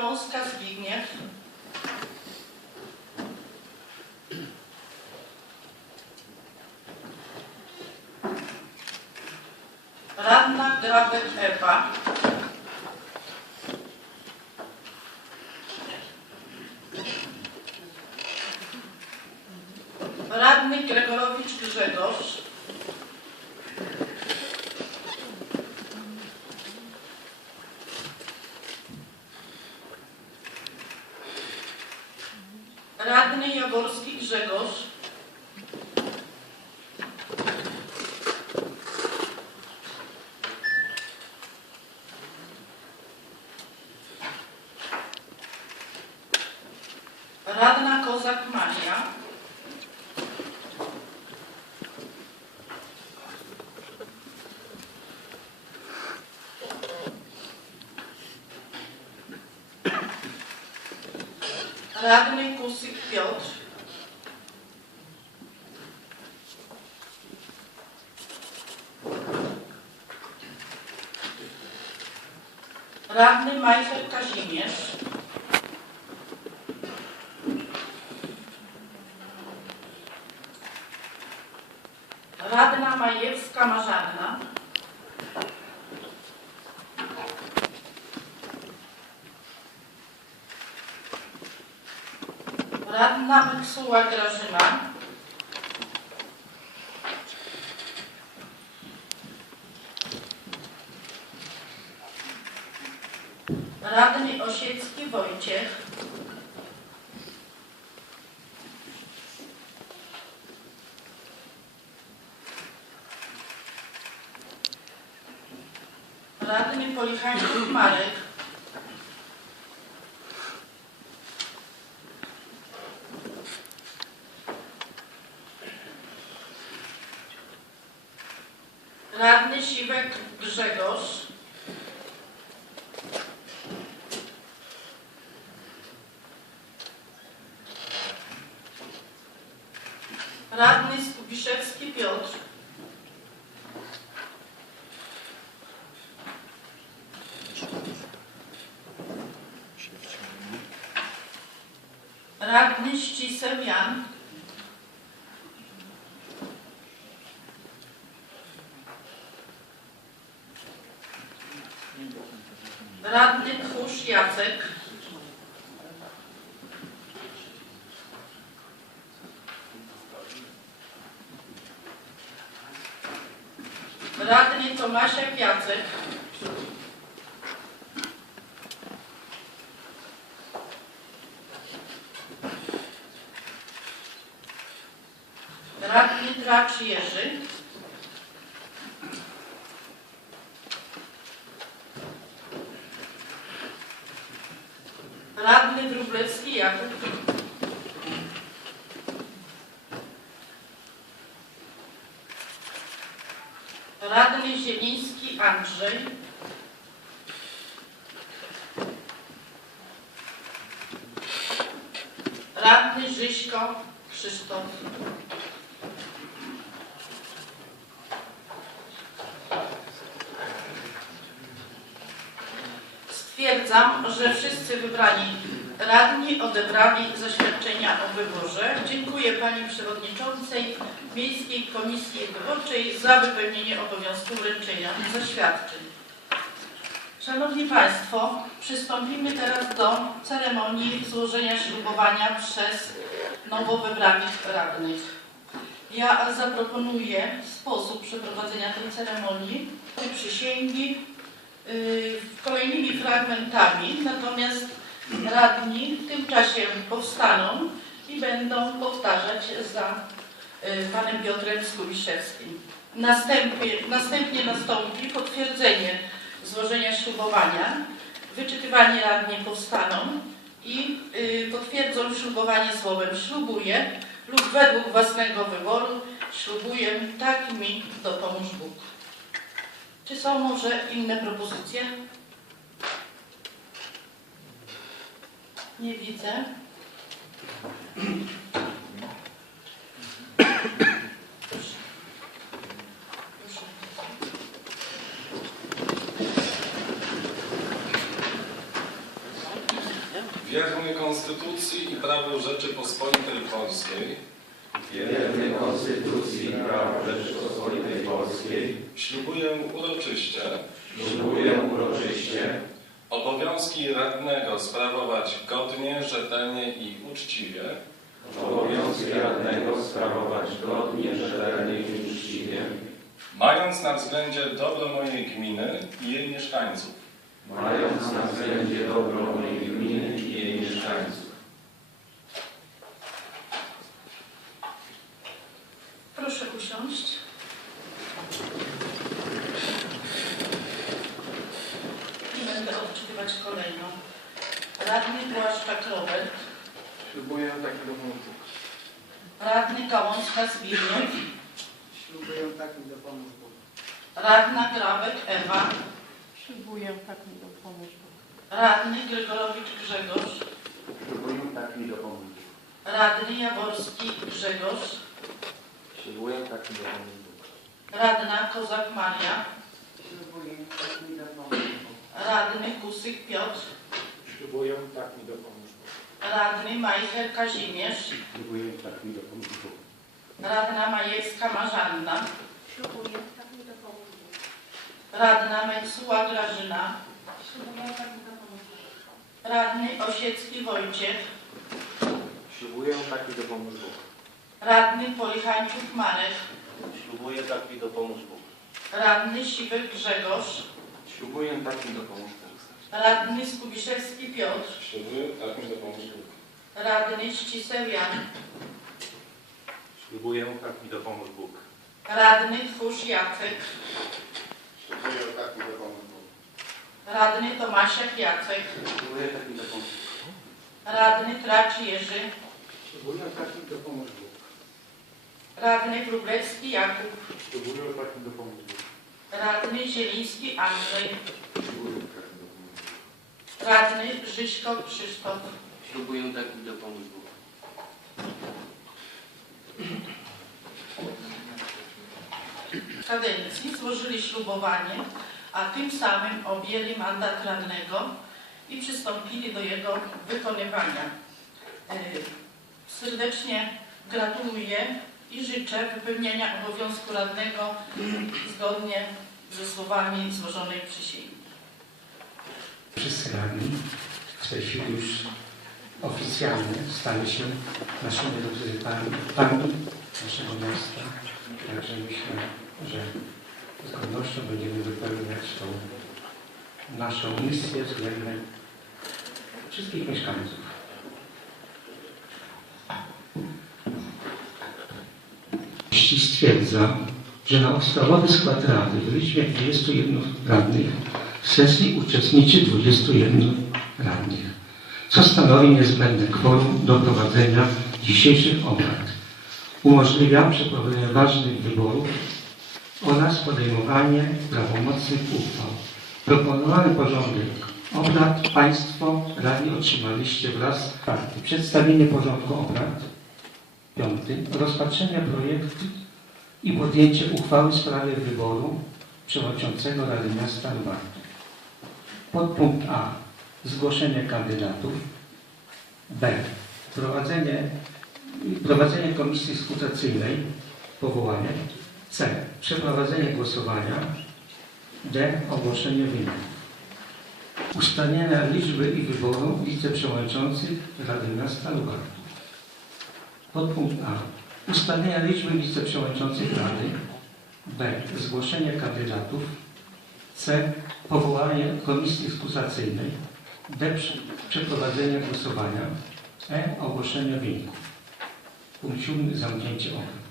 Gałązka Zbigniew. Radna Grabek Ewa. Radny Gregorowicz Grzegorz. Radny Jaworski Grzegorz. Radna Kozak Maria. Radny Kusyk Piotr. Radny Majcher Kazimierz. Radna Majewska Marzanna. Radna Myksuła Grażyna. Radny Osiecki Wojciech. Radny Polichańczyk Marek. Radny Siwek Grzegorz. Radny Skubiszewski Piotr. Radny Ścisel Jan. Radny Tchórz Jacek. Radny Tomasiak Jacek. Radny Tracz Jerzy. Radny Wróblewski Jakub. Radny Zieliński Andrzej. Radny Żyśko Krzysztof. Stwierdzam, że wszyscy wybrani radni odebrali zaświadczenia o wyborze. Dziękuję Pani Przewodniczącej Miejskiej Komisji Wyborczej za wypełnienie obowiązku wręczenia zaświadczeń. Szanowni Państwo, przystąpimy teraz do ceremonii złożenia ślubowania przez nowo wybranych radnych. Ja zaproponuję sposób przeprowadzenia tej ceremonii. Przysięgi y, kolejnymi fragmentami, natomiast radni w tym czasie powstaną i będą powtarzać za y, panem Piotrem Skubiszewskim. Następnie, następnie nastąpi potwierdzenie złożenia ślubowania, wyczytywanie radni powstaną i y, potwierdzą ślubowanie słowem ślubuję lub według własnego wyboru ślubuję, tak mi dopomóż Bóg. Czy są może inne propozycje? Nie widzę. Obowiązki radnego sprawować godnie, rzetelnie i uczciwie obowiązki radnego sprawować godnie, rzetelnie i uczciwie, mając na względzie dobro mojej gminy i jej mieszkańców. mając na względzie dobro mojej gminy i jej mieszkańców. Radny Błaszczak Robert, Ślubuję taki Bóg. radny Gałązka Zbigniew, Ślubuję taki dopomóż Bóg. radna Grabek Ewa, Ślubuję tak mi dopomóż Bóg. radny Grygorowicz Grzegorz, Ślubuję taki dopomóż Bóg. radny Jaworski Grzegorz, Ślubuję taki dopomóż Bóg. radna Kozak Maria, Ślubuję tak mi dopomóż Bóg. radny Kusyk Piotr, Ślubuję taki dopomóż Bóg. radny Majcher Kazimierz, Ślubuję taki dopomóż Bóg. radna Majewska Marzanna, Ślubuję tak mi dopomóż Bóg. radna Mecuła Grażyna, Ślubuję tak mi dopomóż Bóg. radny Osiecki Wojciech, Ślubuję taki dopomóż Bóg. radny Polichańczuk Marek, Ślubuję taki dopomóż Bóg. radny Siwek Grzegorz, Ślubuję taki dopomóż Bóg. Radny Skubiszewski Piotr, Ślubuję tak mi dopomóż Bóg. radny Ściseł Jan, Ślubuję taki dopomóż Bóg. radny Twórz Jacek, Ślubuję taki dopomóż Bóg. radny Tomasiak Jacek, Ślubuję taki dopomóż Bóg. radny Tracz Jerzy, Ślubuję taki dopomóż Bóg. radny Wróblewski Jakub, Ślubuję taki dopomóż Bóg. radny Zieliński Andrzej, Ślubuję Bóg. Radny Żyśko Krzysztof. Ślubuję taki dopomóż Bóg. kadencji złożyli ślubowanie, a tym samym objęli mandat radnego i przystąpili do jego wykonywania. E, Serdecznie gratuluję i życzę wypełnienia obowiązku radnego zgodnie ze słowami złożonej przysięgi. Wszyscy radni w tej chwili już oficjalnie stali się naszymi reprezentantami naszego miasta. Także myślę, że z godnością będziemy wypełniać tą naszą misję względem wszystkich mieszkańców. Stwierdza, że na ustawowy skład Rady w liczbie 21 radnych w sesji uczestniczy 21 radnych, co stanowi niezbędne kworum do prowadzenia dzisiejszych obrad. Umożliwia przeprowadzenie ważnych wyborów oraz podejmowanie prawomocnych uchwał. Proponowany porządek obrad Państwo radni otrzymaliście wraz z karty. Przedstawienie porządku obrad. Piąty. Rozpatrzenie projektu i podjęcie uchwały w sprawie wyboru przewodniczącego Rady Miasta Lubartu. Podpunkt A. Zgłoszenie kandydatów. B. Prowadzenie, prowadzenie komisji skrutacyjnej. Powołanie. C. Przeprowadzenie głosowania. D. Ogłoszenie wyników. Ustalenia liczby i wyboru wiceprzewodniczących Rady Miasta Lubartu. Podpunkt A. Ustalenia liczby wiceprzewodniczących Rady. B. Zgłoszenie kandydatów. C. Powołanie komisji skrutacyjnej. D. Prze- Przeprowadzenie głosowania. E. Ogłoszenie wyników. Punkt siódmy. Zamknięcie obrad.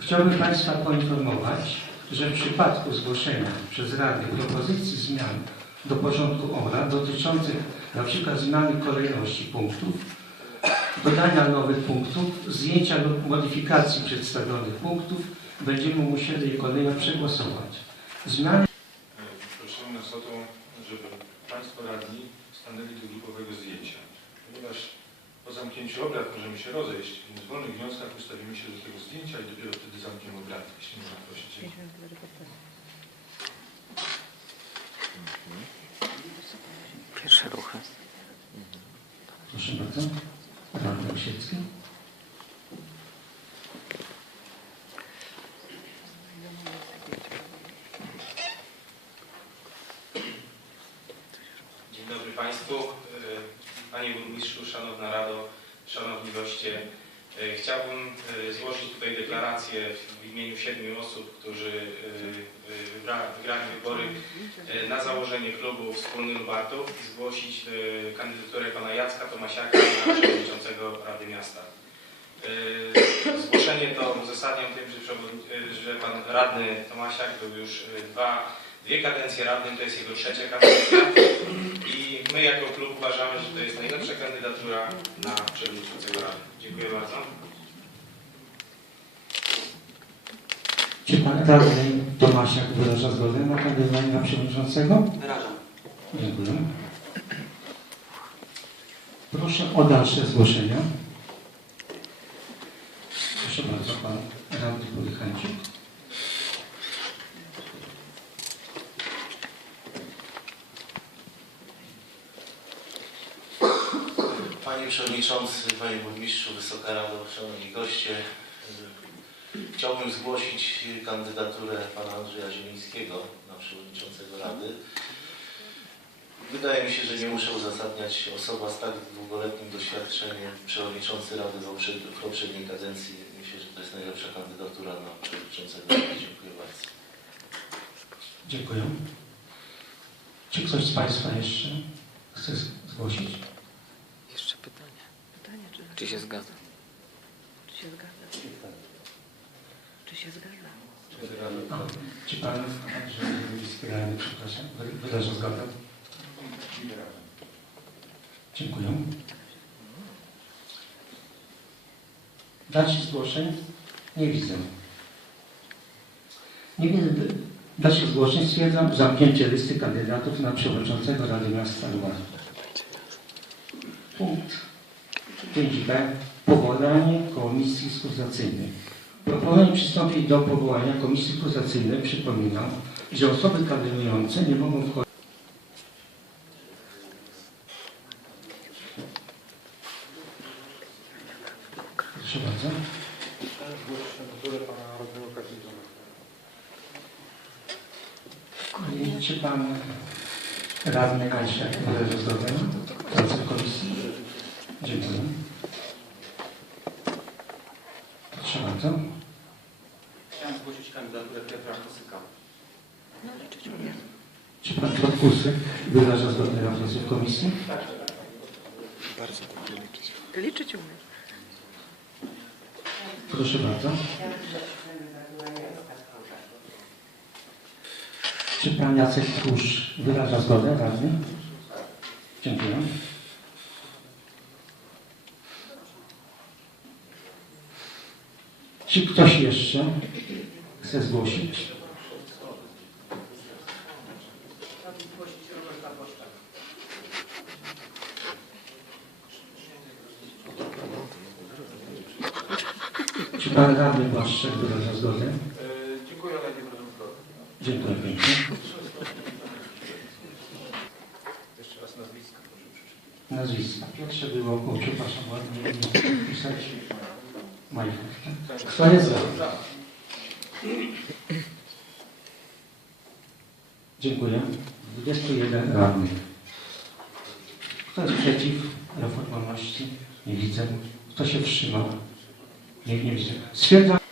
Chciałbym Państwa poinformować, że w przypadku zgłoszenia przez Radę propozycji zmian do porządku obrad dotyczących np. zmiany kolejności punktów, dodania nowych punktów, zdjęcia lub modyfikacji przedstawionych punktów, będziemy musieli je kolejno przegłosować. Znamy. Prosimy nas o to, żeby Państwo radni stanęli do grupowego zdjęcia, ponieważ po zamknięciu obrad możemy się rozejść, więc w wolnych wnioskach ustawimy się do tego zdjęcia i dopiero wtedy zamkniemy obrad, jeśli można prosić. Pierwsze ruchy. Proszę bardzo. Pan Osiecki. Panie Burmistrzu, Szanowna Rado, Szanowni Goście, e, chciałbym e, złożyć tutaj deklarację w imieniu siedmiu osób, którzy e, wygrali wybory na założenie klubu Wspólny Lubartów i zgłosić kandydaturę pana Jacka Tomasiaka na przewodniczącego Rady Miasta. Zgłoszenie to uzasadniam tym, że, że pan radny Tomasiak był już dwa, dwie kadencje radnym, to jest jego trzecia kadencja i my jako klub uważamy, że to jest najlepsza kandydatura na przewodniczącego Rady. Dziękuję bardzo. Czy pan radny Tomasiak wyraża zgodę na kandydowanie na przewodniczącego? Wyrażam. Dziękuję. Proszę o dalsze zgłoszenia. Proszę bardzo, pan radny Polychańczyk. Panie Przewodniczący, Panie Burmistrzu, Wysoka Rado, Szanowni Goście. Chciałbym zgłosić kandydaturę pana Andrzeja Zielińskiego na Przewodniczącego Rady. Wydaje mi się, że nie muszę uzasadniać osoba z tak długoletnim doświadczeniem, Przewodniczący Rady w poprzedniej, kadencji. Myślę, że to jest najlepsza kandydatura na Przewodniczącego Rady. Dziękuję bardzo. Dziękuję. Czy ktoś z Państwa jeszcze chce zgłosić? Czy się zgadza? Czy się zgadza? Czy się zgadza? Czy Pan Andrzej Zieliński, radny, przepraszam, wy- wyraża zgodę? Dziękuję. Dalszych zgłoszeń? Nie widzę. Nie widzę dalszych zgłoszeń. Stwierdzam zamknięcie listy kandydatów na przewodniczącego Rady Miasta Lubawia. Punkt 5b. Powołanie Komisji Skrutacyjnej. Proponuję przystąpić do powołania Komisji Skrutacyjnej. Przypominam, że osoby kandydujące nie mogą wchodzić Proszę bardzo. Chciałem zgłosić kandydaturę pana radnego Kazimierza. I Czy pan radny Kańczak wyraża zgodę na pracę komisji? Dziękuję. Proszę bardzo. Chciałem zgłosić kandydaturę Piotra Kosyka. Czy pan Trotkusy wyraża zgodę na pracę w komisji? Liczyć umiem. Proszę bardzo. Czy pan Jacek Tchórz wyraża zgodę radny? Dziękuję. Czy ktoś jeszcze chce zgłosić? Czy pan radny Błaszczak wyraża zgodę? Dziękuję, ale nie wyrażam zgody. Dziękuję pięknie. Jeszcze raz przeczytać. Nazwiska. Pierwsze było, przepraszam, ładnie nie pisać. Tak? Kto jest za? Dziękuję. 21 radnych. Kto jest przeciw reformowalności? Nie widzę. Kto się wstrzymał? Nie, nie widzę. Stwierdzam.